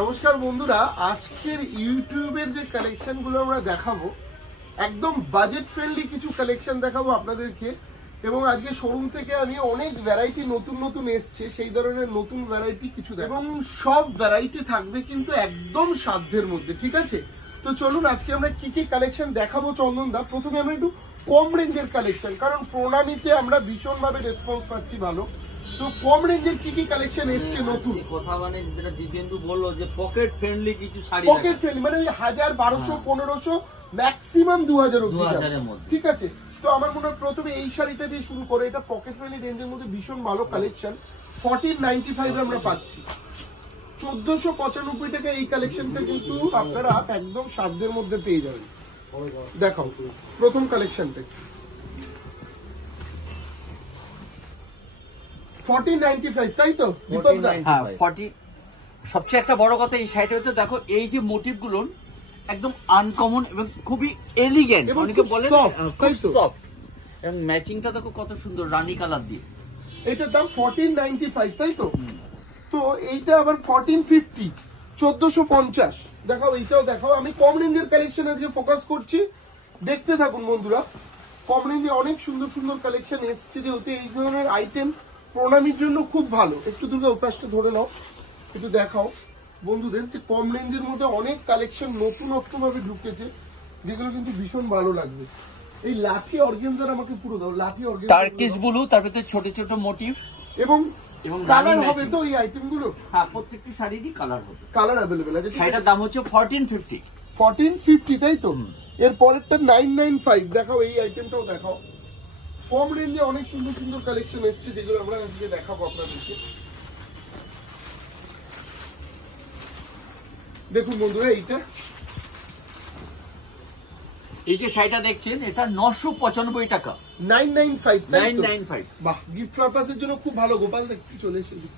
নমস্কার বন্ধুরা, আজকের ইউটিউবের যে কালেকশনগুলো আমরা দেখাবো একদম বাজেট ফ্রেন্ডলি কিছু কালেকশন দেখাবো আপনাদেরকে। এবং আজকে শোরুম থেকে আমি অনেক ভ্যারাইটি নতুন এসছে, সেই ধরনের নতুন ভ্যারাইটি কিছু এবং সব ভ্যারাইটি থাকবে কিন্তু একদম সাধ্যের মধ্যে, ঠিক আছে? তো চলুন আজকে আমরা কি কি কালেকশন দেখাবো চন্দন দা। প্রথমে আমরা একটু কম রেঞ্জের কালেকশন, কারণ প্রণামীতে আমরা ভীষণভাবে রেসপন্স পাচ্ছি ভালো। তো কম রেঞ্জের কি কি কালেকশন এসছে নতুন? কথা মানে যেটা দিব্যেন্দু বললো যে পকেট ফ্রেন্ডলি কিছু শাড়ি, পকেট ফ্রেন্ডলি মানে 1000, 1200, 1500, ম্যাক্সিমাম 2000 অবধি, ঠিক আছে? তো আমার মনে হয় প্রথমে এই শাড়িটা দিয়ে শুরু করে, এটা পকেট ফ্রেন্ডলি রেঞ্জের মধ্যে ভীষণ ভালো কালেকশন। 1495 আমরা পাচ্ছি, 1495 টাকা এই কালেকশনটা কিন্তু আপনারা একদম সাধ্যের মধ্যে পেয়ে যাবেন। দেখাও প্রথম কালেকশনটা 1495, তাই তো? সবচেয়ে একটা বড় কথা এই শাড়িটা হচ্ছে, দেখো এই যে মোটিভ গুলো একদম আনকমন এবং খুবই এলিগেন্ট, অনেকে বলে সফট, এবং ম্যাচিংটা দেখো কত সুন্দর রানী কালার দিয়ে। এটার দাম 1495, তাই তো? তো এইটা আবার 1450, 1450। দেখাও, এইটাও দেখাও। আমি কম রেঞ্জের কালেকশন আজকে ফোকাস করছি, দেখতে থাকুন বন্ধুরা। কম রেঞ্জে অনেক সুন্দর সুন্দর কালেকশন এসছে, যেহেতু এই ধরনের আইটেম প্রণামীর জন্য খুব ভালো। একটু দুর্গা উপাসটা ধরে নাও, একটু দেখাও বন্ধুদের যে কম রেঞ্জের মধ্যে অনেক কালেকশন নতুনত্ব ভাবে ঢুকেছে, যেগুলো কিন্তু ভীষণ ভালো লাগবে। এই লাঠি অর্গেনজার আমাকে পুরো দাও, লাঠি অর্গেনজার টার্কিশ ব্লু, তার ভিতরে ছোট ছোট মোটিভ এবং কালার হবে তো এই আইটেম গুলো? হ্যাঁ, প্রত্যেকটি শাড়িরই কালার হবে, কালার अवेलेबल আছে। শাড়িটার দাম হচ্ছে 1450, তাই তো? এর পরেরটা 995। দেখাও এই আইটেমটাও দেখাও। কম রেঞ্জে অনেক সুন্দর সুন্দর কালেকশন এসেছে, যেগুলো আমরা আজকে দেখাবো আপনাদেরকে। দেখুন বন্ধুরা, এই যে শাড়িটা দেখছেন, এটা 995 টাকা, 995। বাহ, গিফট পারপাসের জন্য খুব ভালো। গোপাল দেখতে চলে এসেছে।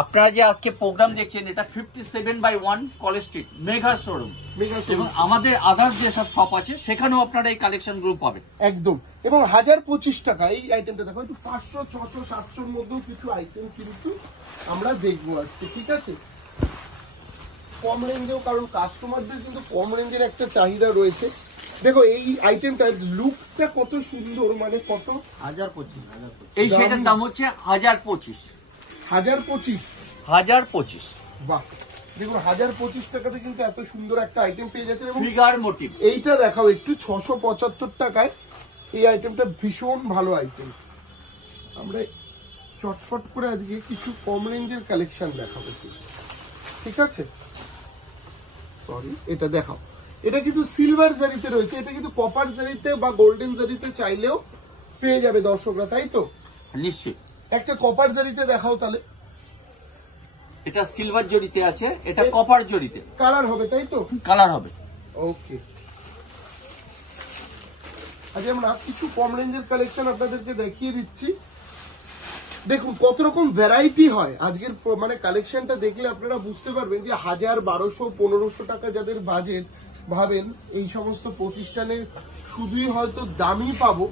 আপনারা যে আজকে প্রোগ্রাম দেখছেন, এটা 57/1 কলেজ স্ট্রিট মেঘা শোরুম, এবং আমাদের আদার্স যেসব শপ আছে সেখানেও আপনারা এই কালেকশন গুলো পাবেন একদম। এবং 1025 টাকা এই আইটেমটা দেখো। একটু 500, 600, 700 মধ্যেও কিছু আইটেম কিন্তু আমরা দেখবো আজকে, ঠিক আছে? কম রেঞ্জেও, কারণ কাস্টমারদের কিন্তু কম রেঞ্জের একটা চাহিদা রয়েছে। দেখো এই আইটেমটার লুকটা কত সুন্দর, মানে কত 1025। এই শাড়িটার দাম হচ্ছে 1025। 1025। বাহ, দেখুন 1025 টাকাতে কিন্তু এত সুন্দর একটা আইটেম পেয়ে যাচ্ছে। ফিগার মোটিভ এইটা দেখাও একটু 675 টাকায়। এই আইটেমটা ভীষণ ভালো আইটেম। আমরা চটপট করে আজকে কিছু কম রেঞ্জের কালেকশন দেখাবো, ঠিক আছে? সরি, এটা দেখাও। এটা কিন্তু সিলভার জারিতে রয়েছে, এটা কিন্তু কপার জারিতে বা গোল্ডেন জারিতে চাইলেও পেয়ে যাবে দর্শকরা, তাই তো? নিশ্চয়ই। একটা কপার জারিতে দেখাও তাহলে। এটা সিলভার জরিতে আছে, এটা কপার জরিতে। কালার হবে, তাই তো? কালার হবে। ওকে, আজকে আমরা কিছু কম রেঞ্জের কালেকশন আপনাদেরকে দেখিয়ে দিচ্ছি। দেখুন কত রকম ভ্যারাইটি হয় আজকের, মানে কালেকশনটা দেখলে আপনারা বুঝতে পারবেন যে 1000, 1200, 1500 টাকা যাদের বাজেট, ভাবেন এই সমস্ত প্রতিষ্ঠানে শুধুই হয়তো দামি পাবো,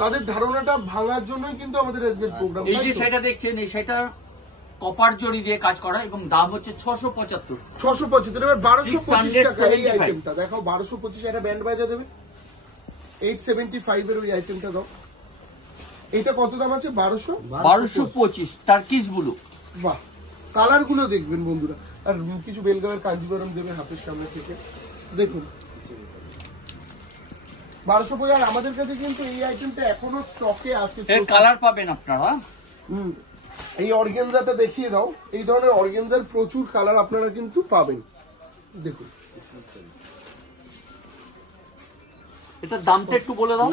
তাদের ধারণাটা ভাঙার জন্যই কিন্তু আমাদের আজকের প্রোগ্রাম। এই যে শাড়িটা দেখছেন, এই শাড়িটা কপার জরি দিয়ে কাজ করা এবং দাম হচ্ছে 675। 675। এবার 1225 টাকা এই আইটেমটা দেখাও। 1225। একটা ব্যান্ড বাজা দেবে। 875 এর ওই আইটেমটা দাও। এটা কত দাম আছে? 1225 টার্কিশ ব্লু। বাহ, কালার গুলো দেখবেন বন্ধুরা। আর কিছু বেলগামের কাঞ্জিবরম দেবে হাতের সামনে থেকে। দেখুন 1225। আর আমাদের কাছে কিন্তু এই আইটেমটা এখনো স্টকে আছে। এর কালার পাবেন আপনারা। এই অর্গেনজাটা দেখিয়ে দাও। এই ধরনের অর্গেনজার প্রচুর কালার আপনারা কিন্তু পাবেন। দেখুন এটার দামটা একটু বলে দাও।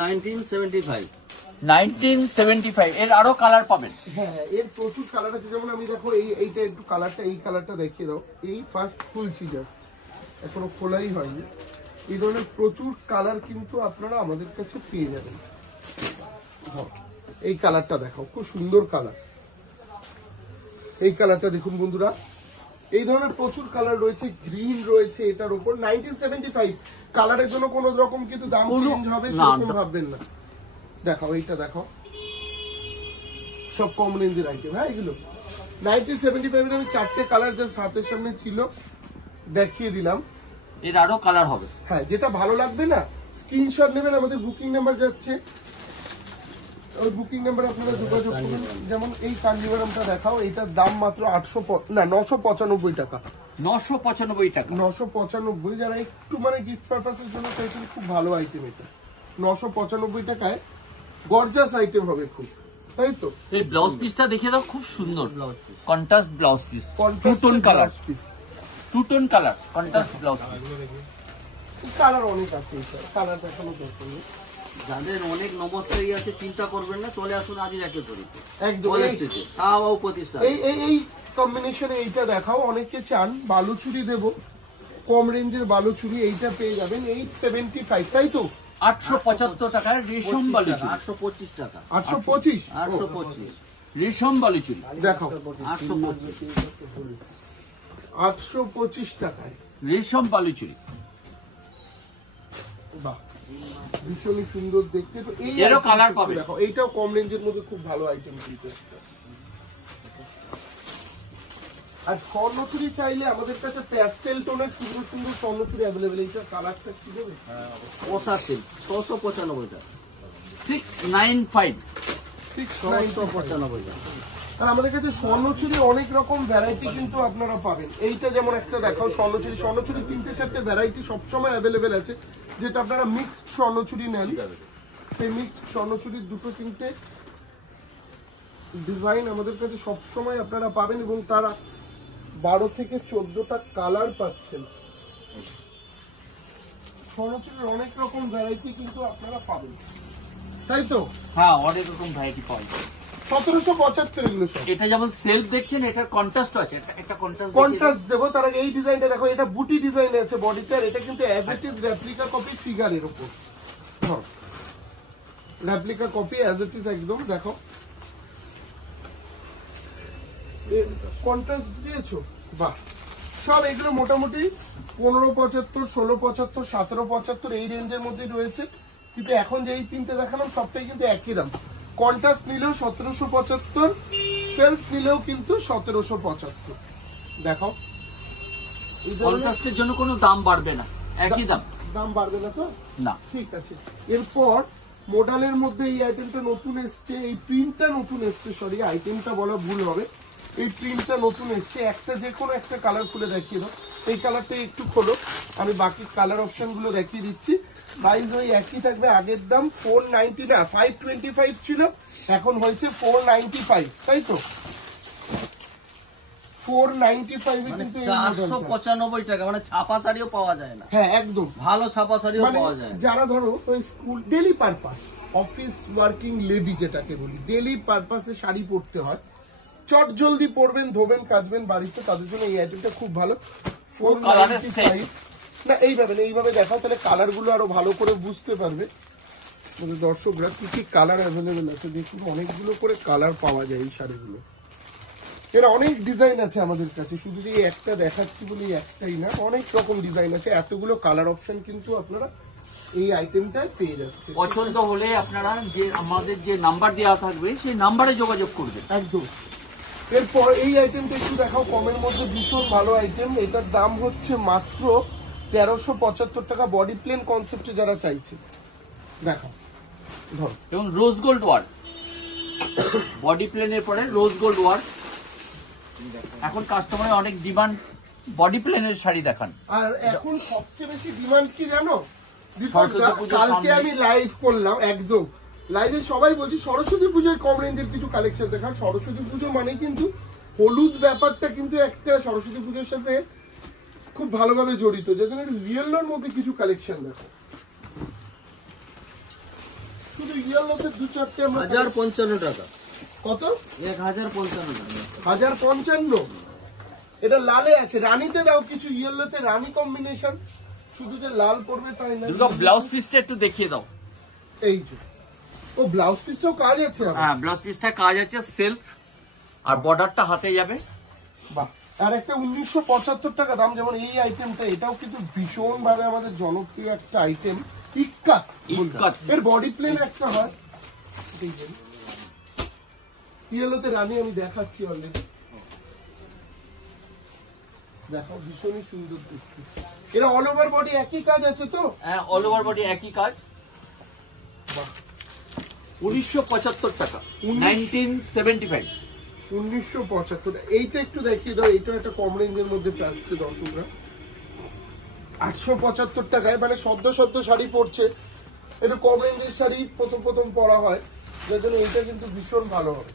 1975। এর আরো কালার পাবেন। হ্যাঁ, এর প্রচুর কালার আছে। যেমন আমি দেখো এইটা একটু কালারটা, এই কালারটা দেখিয়ে দাও। এই ফার্স্ট খুলছি, জাস্ট এখনো খোলাই হয়নি। এই ধরনের প্রচুর কালার কিন্তু আপনারা আমাদের কাছে পেয়ে যাবেন। এই কালারটা দেখাও, খুব সুন্দর কালার। এই কালারটা দেখুন বন্ধুরা, এই ধরনের প্রচুর কালার রয়েছে। গ্রিন রয়েছে এটার উপর। 1975। কালারের জন্য কোন রকম কিন্তু দাম চেঞ্জ হবে সেরকম ভাববেন না। দেখাও, এইটা দেখাও, সব কম রেঞ্জের আইটেম। হ্যাঁ, এগুলো 1975 এর আমি 4টে কালার জাস্ট হাতের সামনে ছিল দেখিয়ে দিলাম। এর আরো কালার হবে। হ্যাঁ, যেটা ভালো লাগবে না স্ক্রিনশট নেবেন, আমাদের বুকিং নাম্বার যাচ্ছে, ওই বুকিং নাম্বার আপনারা যোগাযোগ করুন। যেমন এই কাঞ্জিভারামটা দেখাও, এটার দাম মাত্র 995 টাকা। 995 টাকা। 995, যারা একটু মানে গিফট পারপাসের জন্য চাইছেন, খুব ভালো আইটেম এটা। 995 টাকায় গর্জাস আইটেম হবে খুব, তাই তো? এই ব্লাউজ পিসটা দেখে দাও, খুব সুন্দর contrast blouse piece, contrast two tone colour, piece, two tone colour, contrast blouse piece. Colour অনেক আছে, কালার দেখানো দরকার নেই। যাদের অনেক নমস্কারী আছে চিন্তা করবেন না, চলে আসুন আজই একেশ্বরীতে, একদম শাহবাবু প্রতিষ্ঠান। এই কম্বিনেশনে এইটা দেখাও। অনেকে চান বালুচুরি দেব, কম রেঞ্জের বালুচুরি, এইটা পেয়ে যাবেন 875, তাই তো? 875 টাকায় রেশম বালুচুরি। 825 টাকা। 825, 825 রেশম বালুচুরি দেখাও 825 825 টাকায় রেশম বালুচুরি। বাহ, ভীষণই সুন্দর দেখতে। তো এই এরও item কালার টা পাবে। দেখো, এইটাও কম রেঞ্জের মধ্যে খুব ভালো আইটেম কিন্তু। আর স্বর্ণচুরি চাইলে আমাদের কাছে প্যাস্টেল টোনের সুন্দর সুন্দর স্বর্ণচুরি অ্যাভেলেবেল। এইটার কালারটা কি দেবে? 695 টাকা। 695 695 টাকা। আর আমাদের কাছে স্বর্ণচুরি অনেক রকম ভ্যারাইটি কিন্তু আপনারা পাবেন। এইটা যেমন একটা দেখাও স্বর্ণচুরি, স্বর্ণচুরি 3-4টে ভ্যারাইটি সবসময় অ্যাভেলেবেল আছে, যেটা আপনারা মিক্সড স্বর্ণচুরি নেন। সেই মিক্সড স্বর্ণচুরির 2-3টে ডিজাইন আমাদের কাছে সবসময় আপনারা পাবেন, এবং তারা 12 থেকে 14টা কালার পাচ্ছেন। স্বর্ণচুরির অনেক রকম ভ্যারাইটি কিন্তু আপনারা পাবেন, তাই তো? হ্যাঁ, অনেক রকম ভ্যারাইটি পাওয়া যায়। 1775 এগুলো সব। এটা যেমন সেলফ দেখছেন, এটার কন্ট্রাস্ট আছে, একটা কন্ট্রাস্ট দেবো। তারা এই ডিজাইনটা দেখো, এটা বুটি ডিজাইন আছে বডিটার, এটা কিন্তু as it is replica copy ফিগারের উপর, replica copy as it is একদম। দেখো কন্ট্রাস্ট দিয়েছো, বাহ। সব এগুলো মোটামুটি 1575, 1675, 1775 এই রেঞ্জের মধ্যে রয়েছে। কিন্তু এখন যে এই 3টে দেখালাম সবটাই কিন্তু একই দাম। কন্ট্রাস্ট নিলেও 1775, সেলফ নিলেও কিন্তু 1775। দেখো কন্ট্রাস্টের জন্য কোনো দাম বাড়বে না, একই দাম। দাম বাড়বে না তো? না। ঠিক আছে। এরপর মডেলের মধ্যে এই আইটেমটা নতুন এসছে, এই প্রিন্টটা নতুন এসছে, সরি আইটেমটা বলা ভুল হবে, এই প্রিন্টটা নতুন এসছে। একটা যে কোনো একটা কালার খুলে দেখিয়ে দাও। এই কালারটা একটু খোলো, আমি বাকি কালার অপশন গুলো দেখিয়ে দিচ্ছি। প্রাইস ওই একই থাকবে, আগের দাম 490 না 525 ছিল, এখন হয়েছে 495, তাই তো? 495 কিন্তু 495 টাকা, মানে ছাপা শাড়িও পাওয়া যায় না। হ্যাঁ, একদম ভালো ছাপা শাড়িও মানে পাওয়া যায়। যারা ধরো ওই school daily purpose, office working lady যেটাকে বলি, ডেলি পারপাসে শাড়ি পরতে হয়, চট জলদি পরবেন, ধোবেন, কাচবেন বাড়িতে, তাদের জন্য এই আইটেমটা খুব ভালো। 495 না, এইভাবে দেখাও, তাহলে কালার গুলো আরো ভালো করে বুঝতে পারবে আমাদের দর্শকরা কি কি কালার অ্যাভেলেবেল আছে। দেখুন অনেকগুলো করে কালার পাওয়া যায় এই শাড়িগুলো, এর অনেক ডিজাইন আছে আমাদের কাছে, শুধু যে একটা দেখাচ্ছি বলে একটাই না, অনেক রকম ডিজাইন আছে। এতগুলো কালার অপশন কিন্তু আপনারা এই আইটেমটায় পেয়ে যাচ্ছে। পছন্দ হলে আপনারা যে আমাদের যে নাম্বার দেওয়া থাকবে সেই নাম্বারে যোগাযোগ করবেন। একদম। এরপর এই আইটেমটা একটু দেখাও, কমের মধ্যে ভীষণ ভালো আইটেম। এটার দাম হচ্ছে মাত্র 1375 টাকা, বডি প্লেন কনসেপ্টে যারা চাইছে। দেখাও, ধরো। এবং রোজ গোল্ড ওয়ার্ক, বডি প্লেনের পরে রোজ গোল্ড ওয়ার্ক। এখন কাস্টমারের অনেক ডিমান্ড বডি প্লেনের শাড়ি দেখান। আর এখন সবচেয়ে বেশি ডিমান্ড কি জানো? সরস্বতী পুজোর কালকে সামনে। আমি লাইভ করলাম, একদম লাইভে সবাই বলছি সরস্বতী পুজোয় কম রেঞ্জের কিছু কালেকশন দেখান। সরস্বতী পুজো মানে কিন্তু হলুদ ব্যাপারটা কিন্তু একটা সরস্বতী পুজোর সাথে খুব ভালোভাবে জড়িত, যে জন্য রিয়েলোর মধ্যে কিছু কালেকশন দেখো। শুধু রিয়েলোতে 2-4টে আমরা 1055 টাকা। কত? 1055 টাকা। 1055। এটা লালে আছে, রানীতে দাও কিছু, ইয়েলোতে রানী কম্বিনেশন, শুধু যে লাল পড়বে তাই না। দুটো ব্লাউজ পিসটা একটু দেখিয়ে দাও। এই যে ও ব্লাউজ পিসটাও কাজ আছে। হ্যাঁ, ব্লাউজ পিসটা কাজ আছে, সেলফ, আর বর্ডারটা হাতে যাবে। বাহ। আর একটা 1975 টাকা দাম, যেমন এই আইটেমটা, এটাও কিন্তু ভীষণ ভাবে আমাদের জনপ্রিয় একটা আইটেম, ইক্কাত। এর বডি প্লেন একটা হয়, ইয়েলোতে রানী আমি দেখাচ্ছি অলরেডি। দেখো ভীষণই সুন্দর দেখতে। এরা অল ওভার বডি একই কাজ আছে তো? হ্যাঁ, অল ওভার বডি একই কাজ। 1975 টাকা, 1975। 1975। এইটা একটু দেখিয়ে দাও, এইটা একটা কম রেঞ্জের মধ্যে পাচ্ছে দর্শকরা। 875 টাকায়, মানে সদ্য শাড়ি পরছে, একটু কম রেঞ্জের শাড়ি প্রথম পরা হয়, যার জন্য এইটা কিন্তু ভীষণ ভালো হবে।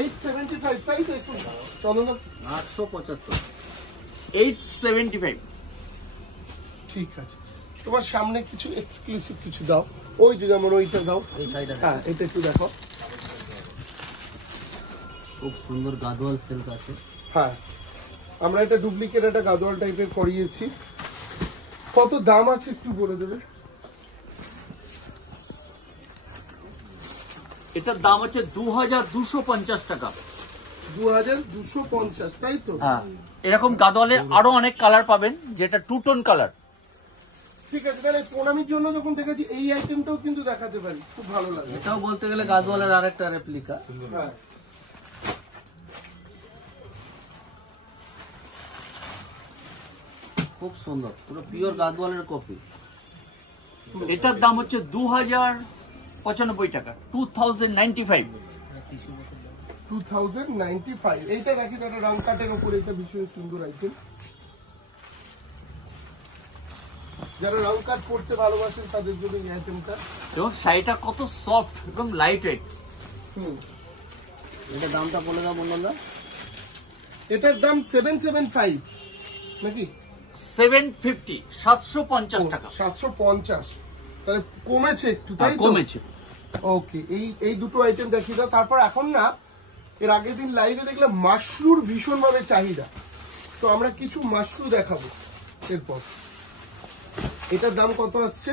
875, তাই তো? একটু চন্দনা 875। 875। ঠিক আছে, তোমার সামনে কিছু এক্সক্লুসিভ কিছু দাও, ওই যে যেমন ওইটা দাও। এই শাড়িটা হ্যাঁ, এটা একটু দেখো। খুব সুন্দর গাদোয়াল সিল্ক আছে। হ্যাঁ, আমরা এটা ডুপ্লিকেট একটা গাদোয়াল টাইপের করিয়েছি। কত দাম আছে একটু বলে দেবে? এটার দাম হচ্ছে 2250 টাকা। 2250, তাই তো? হ্যাঁ, এরকম গাদোয়ালে আরো অনেক কালার পাবেন, যেটা টু টোন কালার। ঠিক আছে, তাহলে প্রণামীর জন্য যখন দেখেছি এই আইটেমটাও কিন্তু দেখাতে পারি, খুব ভালো লাগে। এটাও বলতে গেলে গাদোয়ালের আরেকটা রেপ্লিকা। হ্যাঁ, খুব সুন্দর, পুরো পিওর গাদোয়ালের কপি। এটার দাম হচ্ছে 2095 টাকা, 2095। 2095। এইটা দেখি তো, একটা রং কাটের উপরে, এটা ভীষণ সুন্দর আইটেম। যারা রং কাট করতে ভালোবাসেন তাদের জন্য এই আইটেমটা। এবং শাড়িটা কত সফট এবং লাইট ওয়েট। এটা দামটা বলে দাও বন্ধুরা। এটার দাম 775 নাকি? 750, 750 টাকা। 750, তাহলে কমেছে একটু, তাই তো? কমেছে। ওকে, এই দুটো আইটেম দেখিয়ে দাও। তারপর এখন না, এর আগের দিন লাইভে দেখলাম মাশরুর ভীষণ ভাবে চাহিদা, তো আমরা কিছু মাশরু দেখাবো এরপর। এটার দাম কত আসছে?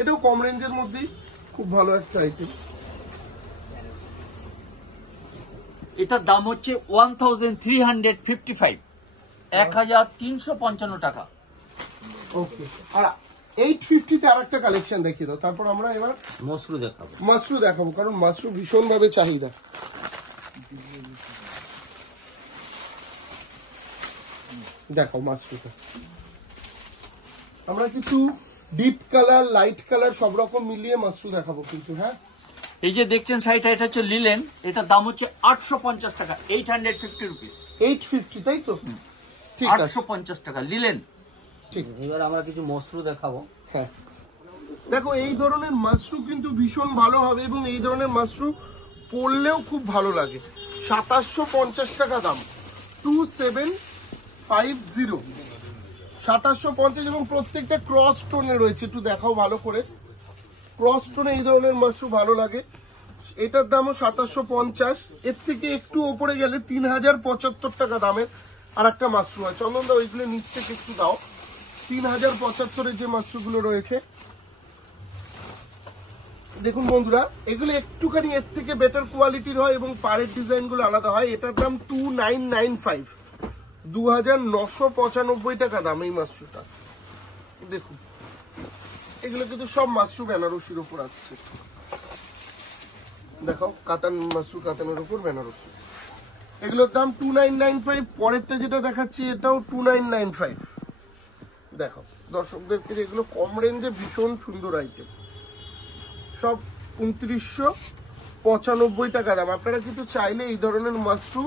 এটাও কম রেঞ্জের মধ্যেই, খুব ভালো একটা আইটেম। এটার দাম হচ্ছে 1355, 1355 টাকা। ওকে, আর 850 তে আরেকটা কালেকশন দেখিয়ে দাও, তারপর আমরা এবার মসরু দেখাবো। মাশরু দেখাবো, কারণ মাশরু ভীষণ ভাবে চাহিদা। দেখো মাশরুটা, আমরা কিছু ডিপ কালার, লাইট কালার সব রকম মিলিয়ে মাশরু দেখাবো কিন্তু। হ্যাঁ, এই যে দেখছেন শাড়িটা, এটা হচ্ছে লিলেন। এটার দাম হচ্ছে 850 টাকা, 850 রুপিস। 850, তাই তো? ঠিক আছে, 850 টাকা লিলেন। ঠিক। এবার আমরা কিছু মসরু দেখাবো। হ্যাঁ, দেখো এই ধরনের মাশরু কিন্তু ভীষণ ভালো হবে, এবং এই ধরনের মাশরু পরলেও খুব ভালো লাগে। 2750 টাকা দাম, 2750, 2750, এবং প্রত্যেকটা ক্রস টোনে রয়েছে। একটু দেখাও ভালো করে, ক্রস টোনে এই ধরনের মাশরু ভালো লাগে। এটার দামও 2750। এর থেকে একটু ওপরে গেলে 3075 টাকা দামের আর একটা মাশরু হয়। চন্দন দা, ওইগুলো নিচ থেকে একটু দাও। 3075 যে মাশরুগুলো রয়েছে, দেখুন বন্ধুরা, এগুলো একটুখানি এর থেকে বেটার কোয়ালিটির হয় এবং পাড়ের ডিজাইন গুলো আলাদা হয়। এটার দাম 2995, 2995 টাকা দাম এই মাশরুটা। দেখুন, এগুলো কিন্তু সব মাশরু বেনারসির উপর আসছে। দেখো, কাতান মাশরু, কাতানের উপর বেনারসি। এগুলোর দাম 2995। পরেরটা যেটা দেখাচ্ছি, এটাও 2995। দেখো দর্শকদেরকে, এগুলো কম রেঞ্জে ভীষণ সুন্দর আইটেম, সব 2995 টাকা দাম। আপনারা কিন্তু চাইলে এই ধরনের মাশরু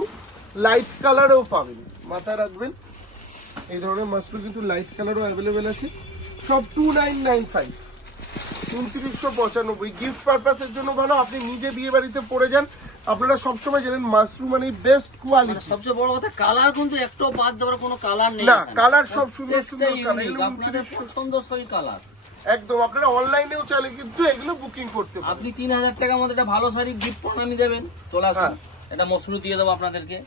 লাইট কালারেও পাবেন, মাথায় রাখবেন। এই ধরনের মাশরু কিন্তু লাইট কালারও অ্যাভেলেবেল আছে, সব 2995, 2995। গিফট পারপাসের জন্য ভালো, আপনি নিজে বিয়ে বাড়িতে পরে যান। আপনারা সবসময় জানেন মাশরু মানে বেস্ট কোয়ালিটি। সবচেয়ে বড় কথা, কালার কিন্তু একটু বাদ দেওয়ার কোনো কালার নেই না, কালার সব সুন্দর সুন্দর কালার, আপনাদের পছন্দসই কালার। একদম। আপনারা অনলাইনেও চাইলে কিন্তু এগুলো বুকিং করতে পারেন। আপনি 3000 টাকার মধ্যে একটা ভালো শাড়ি গিফট প্রণামী দেবেন, চলে আসুন, এটা মসরু দিয়ে দেবো আপনাদেরকে।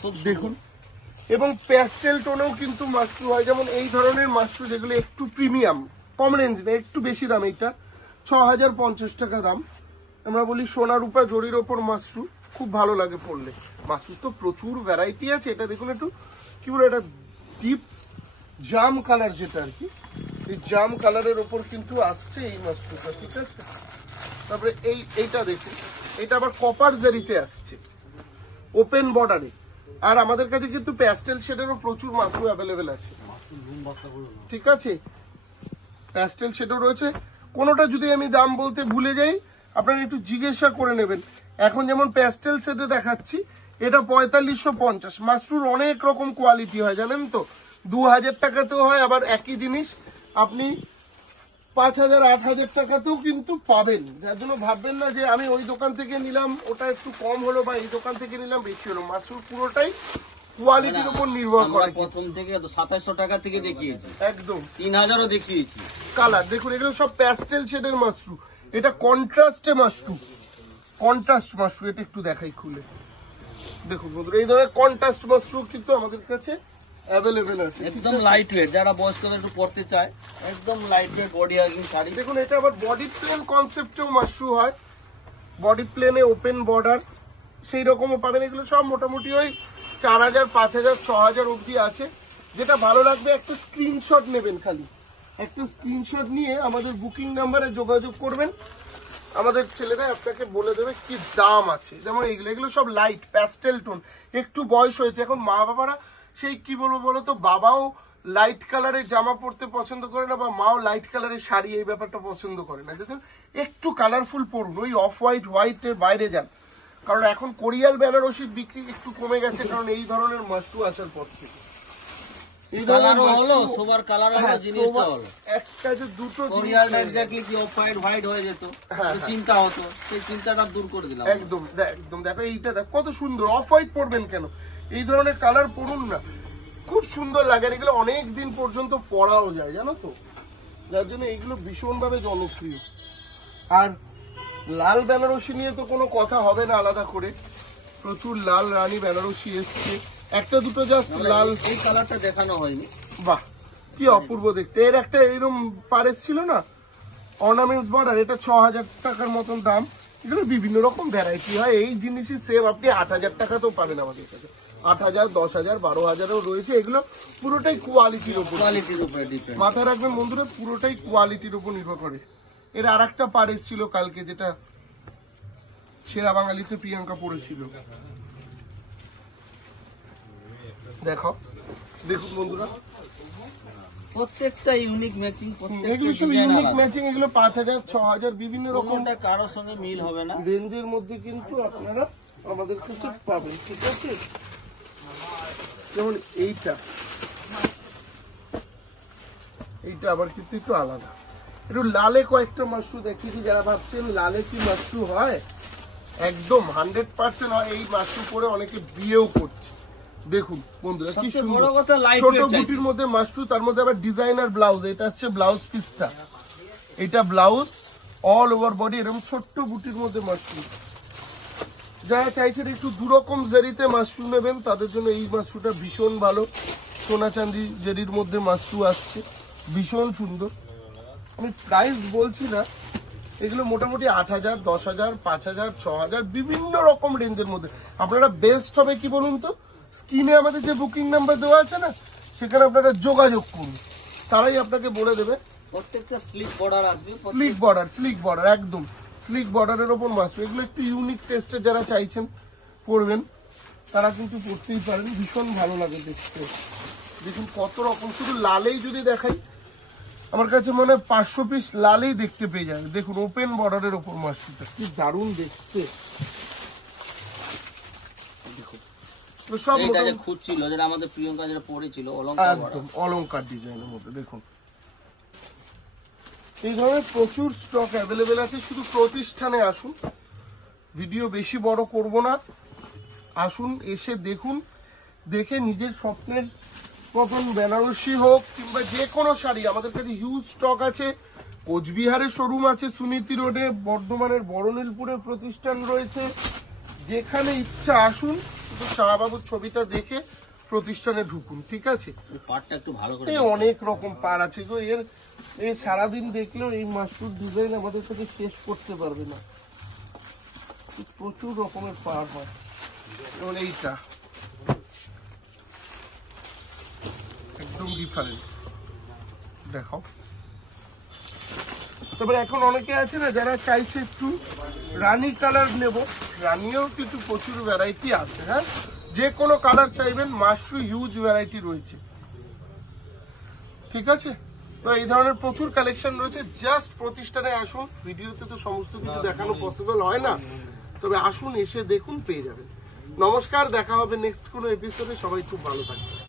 খুব দেখুন, এবং প্যাস্টেল টোনেও কিন্তু মাশরু হয়, যেমন এই ধরনের মাশরু যেগুলো একটু প্রিমিয়াম, কম রেঞ্জ না, একটু বেশি দাম। এইটা 6050 টাকা দাম। আমরা বলি সোনা রূপা জরির ওপর মাশরু, খুব ভালো লাগে পরলে। মাশরু তো প্রচুর ভ্যারাইটি আছে। এটা দেখুন, একটু কি বলে, এটা ডিপ জাম কালার, যেটা আর কি, এই জাম কালারের ওপর কিন্তু আসছে এই মাশরুটা। ঠিক আছে, তারপরে এইটা দেখুন, এটা আবার কপার জারিতে আসছে। ওপেন বর্ডারে। আর আমাদের কাছে কিন্তু প্যাস্টেল শেডেরও প্রচুর মাশরু অ্যাভেলেবেল আছে, ঠিক আছে? প্যাস্টেল শেডও রয়েছে। কোনোটা যদি আমি দাম বলতে ভুলে যাই আপনারা একটু জিজ্ঞাসা করে নেবেন। এখন যেমন প্যাস্টেল শেডে দেখাচ্ছি, এটা 4550। মাশরুর অনেক রকম কোয়ালিটি হয় জানেন তো, 2000 টাকাতেও হয়, আবার একই জিনিস আপনি 5000 8000 টাকাতেও কিন্তু পাবেন। যার জন্য ভাববেন না যে আমি ওই দোকান থেকে নিলাম ওটা একটু কম হলো বা এই দোকান থেকে নিলাম বেশি হলো। মাশরুর পুরোটাই কোয়ালিটির উপর নির্ভর করে। প্রথম থেকে 2700 টাকা থেকে দেখিয়েছি, একদম 3000ও দেখিয়েছি। কালার দেখুন, এগুলো সব প্যাস্টেল শেডের মাশরু। এটা কন্ট্রাস্টে মাশরু, কন্ট্রাস্ট মাশরু। এটা একটু দেখাই খুলে দেখুন বন্ধুরা, এই ধরনের কন্ট্রাস্ট মাশরু কিন্তু আমাদের কাছে অ্যাভেলেবেল আছে। একদম লাইট ওয়েট, যারা বয়স্কদের একটু পড়তে চায়, একদম light weight body hugging sari. দেখুন এটা আবার বডি প্লেন কনসেপ্টেও মাশরু হয়, বডি প্লেনে ওপেন বর্ডার সেই রকমও পাবেন। এগুলো সব মোটামুটি ওই 4000 5000 6000 অবধি আছে। যেটা ভালো লাগবে একটা স্ক্রিনশট নেবেন, খালি একটা স্ক্রিনশট নিয়ে আমাদের বুকিং নাম্বারে যোগাযোগ করবেন। আমাদের ছেলেরা আপনাকে বলে দেবে কি দাম আছে। যেমন এগুলো সব লাইট প্যাস্টেল টোন, একটু বয়স হয়েছে এখন মা বাবারা সেই কি বলবো বলো তো, বাবাও লাইট কালারের জামা পরতে পছন্দ করে না বা মাও লাইট কালারের শাড়ি এই ব্যাপারটা পছন্দ করে না। দেখুন একটু কালারফুল পরুন, ওই অফ হোয়াইট হোয়াইটের বাইরে যান, কারণ এখন কোরিয়াল বেনারসির বিক্রি একটু কমে গেছে, কারণ এই ধরনের মাশরু আসার পর থেকে। এই কালারও হলো, সবার কালার হলো, জিনিসটা হলো একটা যে দুটো কোরিয়াল এক্স্যাক্টলি কি অফ হোয়াইট হোয়াইট হয়ে যেত, চিন্তা হতো, সেই চিন্তাটা দূর করে দিলাম। একদম একদম দেখো এইটা দেখ কত সুন্দর। অফ হোয়াইট পরবেন কেন, এই ধরনের কালার পরুন না, খুব সুন্দর লাগে। আর এগুলো অনেক দিন পর্যন্ত পরাও যায় জানো তো, যার জন্য এইগুলো ভীষণভাবে জনপ্রিয়। আর লাল বেনারসি নিয়ে তো কোনো কথা হবে না আলাদা করে, প্রচুর লাল রানী বেনারসি এসছে। একটা দুটো জাস্ট লাল, এই কালারটা দেখানো হয়নি। বাহ কি অপূর্ব দেখতে। এর একটা এরকম পারেস ছিল না অর্নামেন্টস বর্ডার, এটা 6000 টাকার মতন দাম। এগুলো বিভিন্ন রকম ভ্যারাইটি হয়। এই জিনিসই সেম আপনি 8000 টাকাতেও পাবেন আমাদের কাছে, 8000 10000 12000ও রয়েছে। এগুলো পুরোটাই কোয়ালিটির উপর, মাথায় রাখবেন বন্ধুরা, পুরোটাই কোয়ালিটির উপর নির্ভর করে। এর আর একটা পারেস ছিল কালকে, যেটা সেরা বাঙালিতে প্রিয়াঙ্কা পড়েছিল। দেখো দেখুন বন্ধুরা, প্রত্যেকটা ইউনিক ম্যাচিং, এগুলো সব ইউনিক ম্যাচিং। এগুলো 5000 6000 বিভিন্ন রকম কারোর সঙ্গে মিল হবে না রেঞ্জের মধ্যে কিন্তু আপনারা আমাদের কাছে পাবেন, ঠিক আছে? যেমন এইটা আবার কিন্তু একটু আলাদা, একটু লালে কয়েকটা মাশরু দেখিয়েছি। যারা ভাবছেন লালে কি মাশরু হয়, একদম 100% হয়। এই মাশরু পরে অনেকে বিয়েও করছে। দেখুন বন্ধুরা কি সুন্দর ছোট বুটির মধ্যে মাশরু, তার মধ্যে আবার ডিজাইনার ব্লাউজ। এটা হচ্ছে ব্লাউজ পিসটা, এটা ব্লাউজ অল ওভার বডি এরকম ছোট্ট বুটির মধ্যে মাশরু। যারা চাইছেন একটু দুরকম জারিতে মাশরু নেবেন তাদের জন্য এই মাশরুটা ভীষণ ভালো। সোনা চাঁদি জারির মধ্যে মাশরু আসছে, ভীষণ সুন্দর। আমি প্রাইস বলছি না, এগুলো মোটামুটি 8000 10000 5000 6000 বিভিন্ন রকম রেঞ্জের মধ্যে। আপনারা বেস্ট হবে কি বলুন তো, স্ক্রিনে আমাদের যে বুকিং নাম্বার দেওয়া আছে না, সেখানে আপনারা যোগাযোগ করুন, তারাই আপনাকে বলে দেবে। প্রত্যেকটা স্লিক বর্ডার আসবে, স্লিক বর্ডার একদম স্লিক বর্ডারের ওপর মাশরু। এগুলো একটু ইউনিক টেস্টে যারা চাইছেন পরবেন তারা কিন্তু পরতেই পারেন, ভীষণ ভালো লাগে দেখতে। দেখুন কত রকম, শুধু লালেই যদি দেখাই আমার কাছে মনে হয় 500 পিস লালেই দেখতে পেয়ে যাবে। দেখুন ওপেন বর্ডারের ওপর মাশরুটা কি দারুণ দেখতে। সব খুঁজছিল যেটা আমাদের প্রিয়ঙ্কা যেটা পরেছিল একদম অলংকার ডিজাইনের মধ্যে। দেখুন এই ধরনের প্রচুর স্টক অ্যাভেলেবেল আছে। শুধু প্রতিষ্ঠানে আসুন, ভিডিও বেশি বড় করব না, আসুন এসে দেখুন, দেখে নিজের স্বপ্নের মতন বেনারসি হোক কিংবা যে কোনো শাড়ি আমাদের কাছে হিউজ স্টক আছে। কোচবিহারে শোরুম আছে, সুনীতি রোডে, বর্ধমানের বড়নীলপুরে প্রতিষ্ঠান রয়েছে। যেখানে ইচ্ছা আসুন, শুধু শাহবাবুর ছবিটা দেখে প্রতিষ্ঠানে ঢুকুন, ঠিক আছে? পাড়টা একটু ভালো করে, অনেক রকম পাড় আছে গো। এর সারাদিন দেখলেও এই মাশরুর ডিজাইন আমাদের সাথে শেষ করতে পারবে না, প্রচুর রকমের পাড় হয়। যেমন এইটা একদম ডিফারেন্ট, দেখো। তারপরে এখন অনেকে আছে না যারা চাইছে একটু রানী কালার নেব, রানিও কিন্তু প্রচুর ভ্যারাইটি আছে। হ্যাঁ, যে কোনো কালার চাইবেন মাশরু হিউজ ভ্যারাইটি রয়েছে, ঠিক আছে। তো এই ধরনের প্রচুর কালেকশন রয়েছে, জাস্ট প্রতিষ্ঠানে আসুন। ভিডিওতে তো সমস্ত কিছু দেখানো পসিবল হয় না, তবে আসুন, এসে দেখুন, পেয়ে যাবেন। নমস্কার, দেখা হবে নেক্সট কোনো এপিসোডে। সবাই খুব ভালো থাকবে।